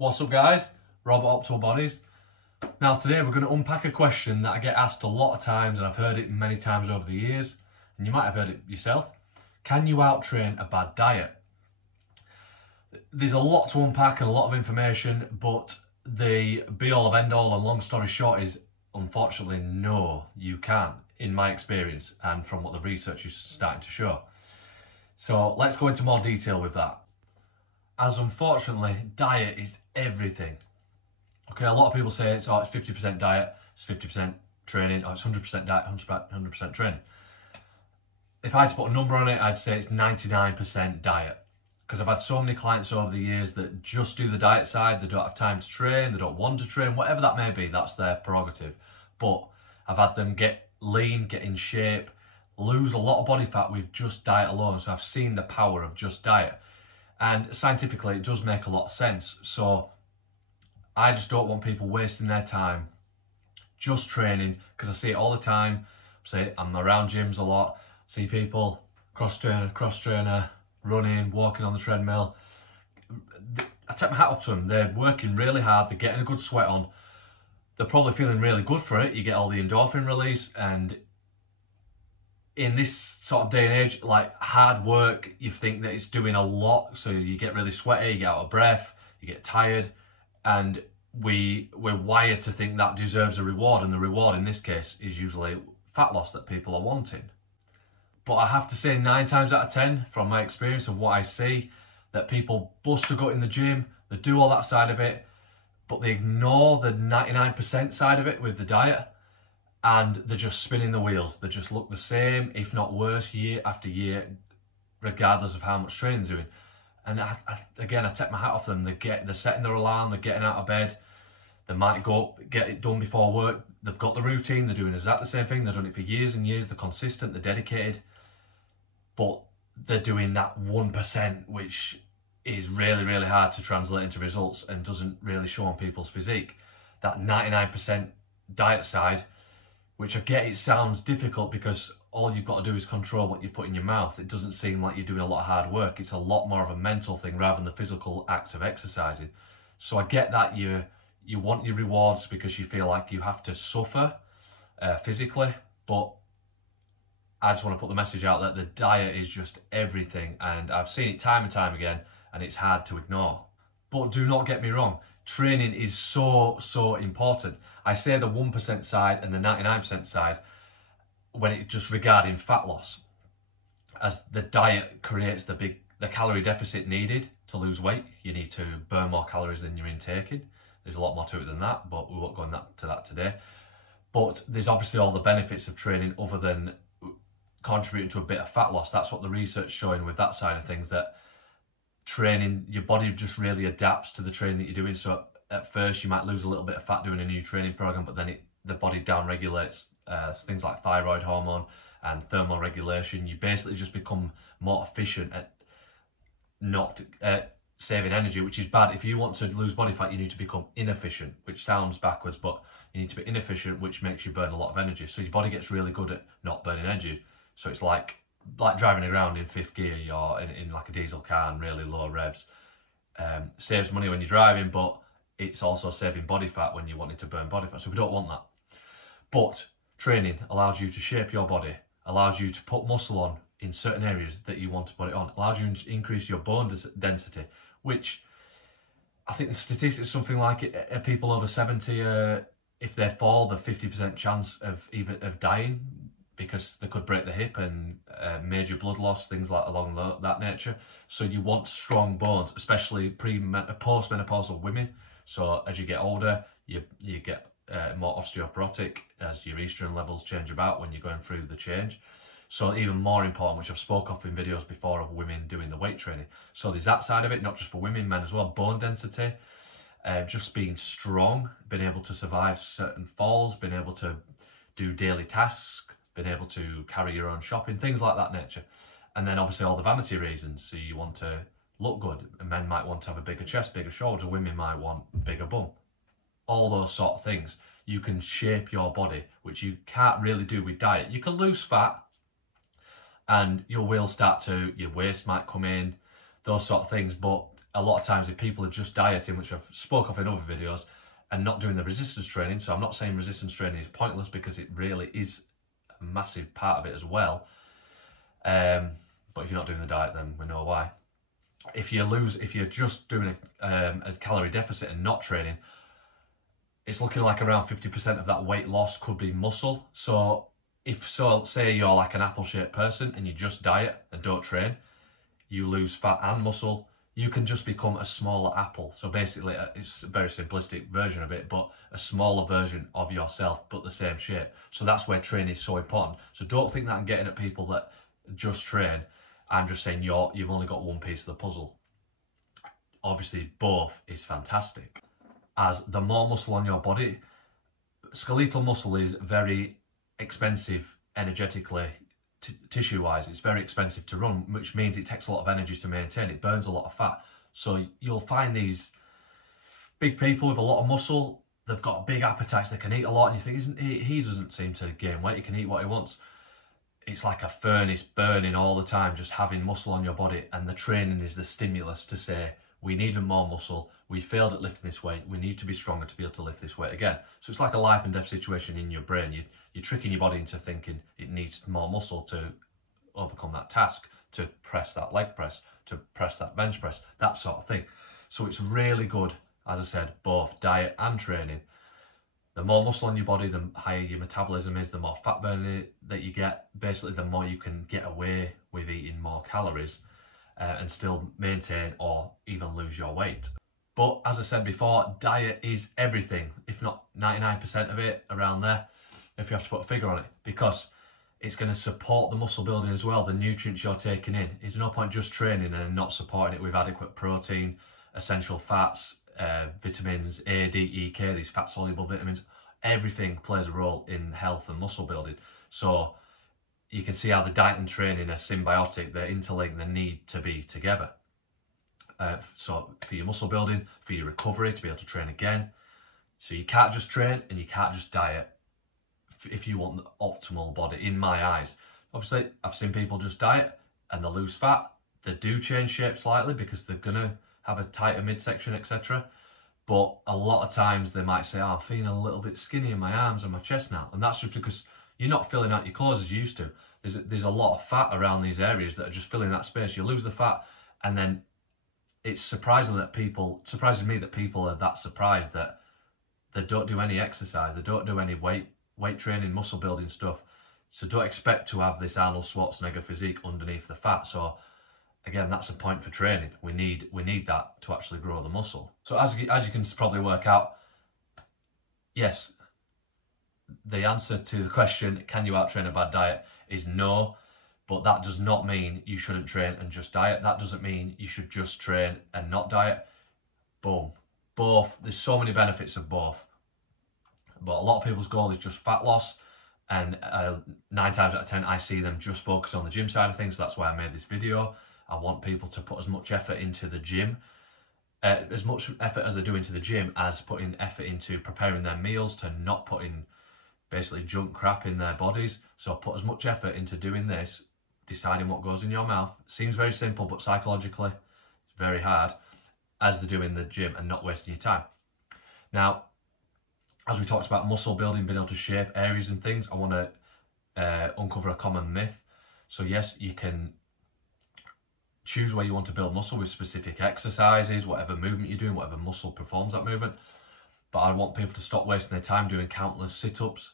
What's up guys, Rob at Optimal Bodies. Now today we're going to unpack a question that I get asked a lot of times, and I've heard it many times over the years, and you might have heard it yourself. Can you out-train a bad diet? There's a lot to unpack and a lot of information, but the be-all of end-all and long story short is, unfortunately, no, you can't, in my experience and from what the research is starting to show. So let's go into more detail with that. As unfortunately, diet is everything. Okay, a lot of people say it's 50% diet, it's 50% training, or it's 100% diet, 100% training. If I had to put a number on it, I'd say it's 99% diet. Because I've had so many clients over the years that just do the diet side, they don't have time to train, they don't want to train, whatever that may be, that's their prerogative. But I've had them get lean, get in shape, lose a lot of body fat with just diet alone. So I've seen the power of just diet. And scientifically, it does make a lot of sense. So I just don't want people wasting their time just training, because I see it all the time. I'm around gyms a lot, see people cross trainer, running, walking on the treadmill. I take my hat off to them. They're working really hard, they're getting a good sweat on, they're probably feeling really good for it. You get all the endorphin release, and in this sort of day and age, like hard work, you think that it's doing a lot, so you get really sweaty, you get out of breath, you get tired, and we're wired to think that deserves a reward, and the reward in this case is usually fat loss that people are wanting. But I have to say 9 times out of 10, from my experience and what I see, that people bust a gut in the gym, they do all that side of it, but they ignore the 99% side of it with the diet, and they're just spinning the wheels. They just look the same, if not worse, year after year, regardless of how much training they're doing. And again, I take my hat off them. They're setting their alarm, they're getting out of bed, they might go up, get it done before work, they've got the routine, they're doing exactly the same thing, they've done it for years and years, they're consistent, they're dedicated, but they're doing that 1%, which is really, really hard to translate into results and doesn't really show on people's physique. That 99% diet side, which I get, it sounds difficult because all you've got to do is control what you put in your mouth. It doesn't seem like you're doing a lot of hard work. It's a lot more of a mental thing rather than the physical act of exercising. So I get that you want your rewards because you feel like you have to suffer physically, but I just want to put the message out that the diet is just everything, and I've seen it time and time again, and it's hard to ignore. But do not get me wrong, training is so important. I say the 1% side and the 99% side when it's just regarding fat loss, as the diet creates the calorie deficit needed to lose weight. You need to burn more calories than you're intaking. There's a lot more to it than that, but we won't go into that today. But there's obviously all the benefits of training other than contributing to a bit of fat loss. That's what the research is showing with that side of things, that training, your body just really adapts to the training that you're doing. So at first you might lose a little bit of fat doing a new training program, but then the body down regulates things like thyroid hormone and thermal regulation. You basically just become more efficient at not saving energy, which is bad. If you want to lose body fat, you need to become inefficient, which sounds backwards, but you need to be inefficient, which makes you burn a lot of energy. So your body gets really good at not burning energy. So it's like driving around in 5th gear or in like a diesel car and really low revs. Saves money when you're driving, but it's also saving body fat when you're wanting to burn body fat. So we don't want that. But training allows you to shape your body, allows you to put muscle on in certain areas that you want to put it on, allows you to increase your bone density, which I think the statistics is something like people over 70, if they fall, the 50% chance of dying, because they could break the hip and major blood loss, things like along that nature. So you want strong bones, especially post-menopausal women. So as you get older, you get more osteoporotic as your estrogen levels change about when you're going through the change. So even more important, which I've spoke of in videos before, of women doing the weight training. So there's that side of it, not just for women, men as well. Bone density, just being strong, being able to survive certain falls, being able to do daily tasks, being able to carry your own shopping, things like that nature. And then obviously all the vanity reasons. So you want to look good. Men might want to have a bigger chest, bigger shoulders. Women might want a bigger bum. All those sort of things. You can shape your body, which you can't really do with diet. You can lose fat, and your waist might come in, those sort of things. But a lot of times if people are just dieting, which I've spoke of in other videos, and not doing the resistance training, so I'm not saying resistance training is pointless, because it really is a massive part of it as well. But if you're not doing the diet, then we know why. If you're just doing a calorie deficit and not training, it's looking like around 50% of that weight loss could be muscle. So say you're like an apple-shaped person and you just diet and don't train, you lose fat and muscle, you can just become a smaller apple. So basically, it's a very simplistic version of it, but a smaller version of yourself, but the same shape. So that's where training is so important. So don't think that I'm getting at people that just train. I'm just saying you've only got one piece of the puzzle. Obviously, both is fantastic. As the more muscle on your body, skeletal muscle is very expensive energetically, tissue-wise. It's very expensive to run, which means it takes a lot of energy to maintain. It burns a lot of fat. So you'll find these big people with a lot of muscle, they've got big appetites, they can eat a lot, and you think, he doesn't seem to gain weight, he can eat what he wants. It's like a furnace burning all the time, just having muscle on your body, and the training is the stimulus to say, we need more muscle, we failed at lifting this weight, we need to be stronger to be able to lift this weight again. So it's like a life and death situation in your brain. You're tricking your body into thinking it needs more muscle to overcome that task, to press that leg press, to press that bench press, that sort of thing. So it's really good, as I said, both diet and training. The more muscle on your body, the higher your metabolism is, the more fat burning that you get. Basically, the more you can get away with eating more calories and still maintain or even lose your weight. But as I said before, diet is everything, if not 99% of it, around there, if you have to put a figure on it, because it's going to support the muscle building as well, the nutrients you're taking in. There's no point just training and not supporting it with adequate protein, essential fats, vitamins A, D, E, K, these fat soluble vitamins. Everything plays a role in health and muscle building. So you can see how the diet and training are symbiotic, they're interlinked, they need to be together. So for your muscle building, for your recovery, to be able to train again. So you can't just train and you can't just diet if you want the optimal body, in my eyes. Obviously, I've seen people just diet and they lose fat. They do change shape slightly because they're going to have a tighter midsection, etc. But a lot of times they might say, oh, I'm feeling a little bit skinny in my arms and my chest now. And that's just because you're not filling out your clothes as you used to. There's a lot of fat around these areas that are just filling that space. You lose the fat, and then it's surprising me that people are that surprised that they don't do any exercise, they don't do any weight training, muscle building stuff. So don't expect to have this Arnold Schwarzenegger physique underneath the fat. So again, that's a point for training. We need that to actually grow the muscle. So as you can probably work out, yes, the answer to the question, can you out-train a bad diet, is no. But that does not mean you shouldn't train and just diet. That doesn't mean you should just train and not diet. Boom. Both. There's so many benefits of both. But a lot of people's goal is just fat loss. And 9 times out of 10, I see them just focus on the gym side of things. So that's why I made this video. I want people to put as much effort into the gym, as much effort as they do into the gym, as putting effort into preparing their meals, to not putting basically junk crap in their bodies. So put as much effort into doing this, deciding what goes in your mouth. Seems very simple, but psychologically it's very hard, as they do in the gym, and not wasting your time. Now, as we talked about muscle building, being able to shape areas and things, I want to uncover a common myth. So yes, you can choose where you want to build muscle with specific exercises, whatever movement you're doing, whatever muscle performs that movement. But I want people to stop wasting their time doing countless sit-ups,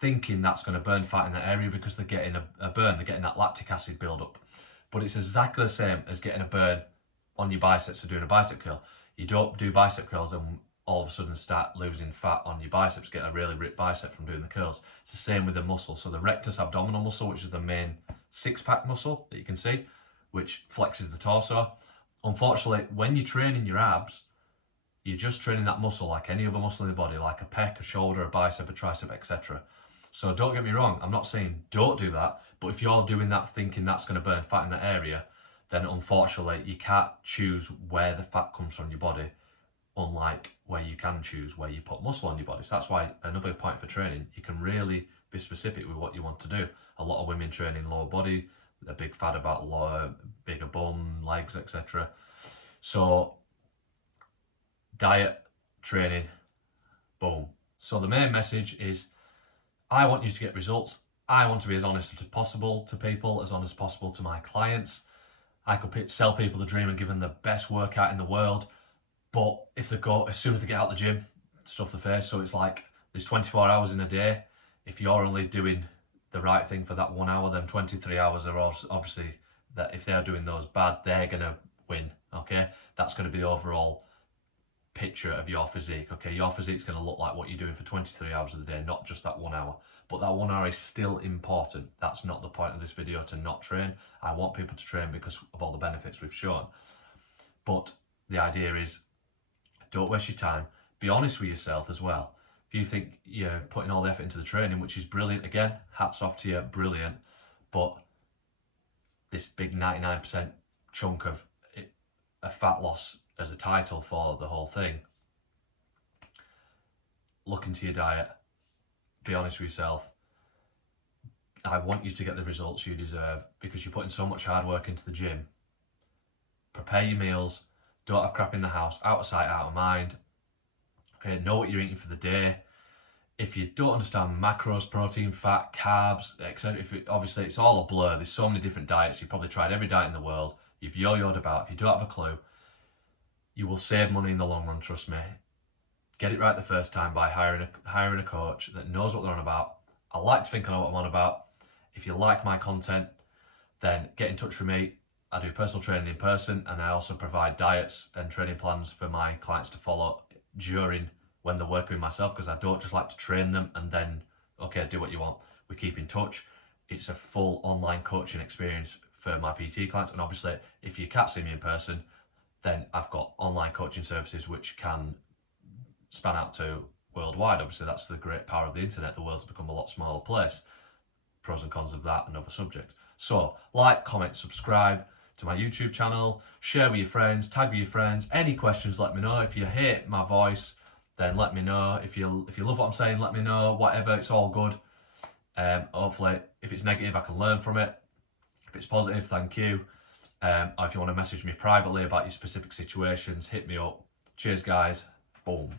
thinking that's going to burn fat in that area, because they're getting a burn, they're getting that lactic acid build-up. But it's exactly the same as getting a burn on your biceps or doing a bicep curl. You don't do bicep curls and all of a sudden start losing fat on your biceps, get a really ripped bicep from doing the curls. It's the same with the muscle. So the rectus abdominal muscle, which is the main six-pack muscle that you can see, which flexes the torso. Unfortunately, when you're training your abs, you're just training that muscle like any other muscle in the body, like a pec, a shoulder, a bicep, a tricep, etc. So don't get me wrong, I'm not saying don't do that, but if you're doing that thinking that's going to burn fat in that area, then unfortunately you can't choose where the fat comes from your body, unlike where you can choose where you put muscle on your body. So that's why another point for training, you can really be specific with what you want to do. A lot of women training lower body, they're big fat about lower, bigger bum, legs, etc. So diet, training, boom. So the main message is, I want you to get results. I want to be as honest as possible to people, as honest as possible to my clients. I could sell people the dream and give them the best workout in the world, but if they go, as soon as they get out of the gym, stuff the face. So it's like there's 24 hours in a day. If you're only doing the right thing for that 1 hour, then 23 hours are obviously, that if they're doing those bad, they're going to win, okay? That's going to be the overall picture of your physique, okay? Your physique's going to look like what you're doing for 23 hours of the day, not just that 1 hour. But that 1 hour is still important. That's not the point of this video, to not train. I want people to train because of all the benefits we've shown. But the idea is, don't waste your time. Be honest with yourself as well. If you think you're putting all the effort into the training, which is brilliant, again, hats off to you, brilliant. But this big 99% chunk of a fat loss as a title for the whole thing, look into your diet, be honest with yourself. I want you to get the results you deserve because you're putting so much hard work into the gym. Prepare your meals, don't have crap in the house, out of sight, out of mind. Okay, know what you're eating for the day. If you don't understand macros, protein, fat, carbs, etc., obviously it's all a blur. There's so many different diets. You've probably tried every diet in the world. You've yo-yoed about. If you don't have a clue, you will save money in the long run, trust me. Get it right the first time by hiring a coach that knows what they're on about. I like to think I know what I'm on about. If you like my content, then get in touch with me. I do personal training in person, and I also provide diets and training plans for my clients to follow during when they're working with myself, because I don't just like to train them and then, okay, do what you want. We keep in touch. It's a full online coaching experience for my PT clients. And obviously, if you can't see me in person, then I've got online coaching services which can span out to worldwide. Obviously, that's the great power of the internet. The world's become a lot smaller place. Pros and cons of that and other subjects. So, like, comment, subscribe to my YouTube channel, share with your friends, tag with your friends. Any questions, let me know. If you hate my voice, then let me know. If you love what I'm saying, let me know. Whatever, it's all good. Hopefully, if it's negative, I can learn from it. If it's positive, thank you. Or if you want to message me privately about your specific situations, hit me up. Cheers, guys. Boom.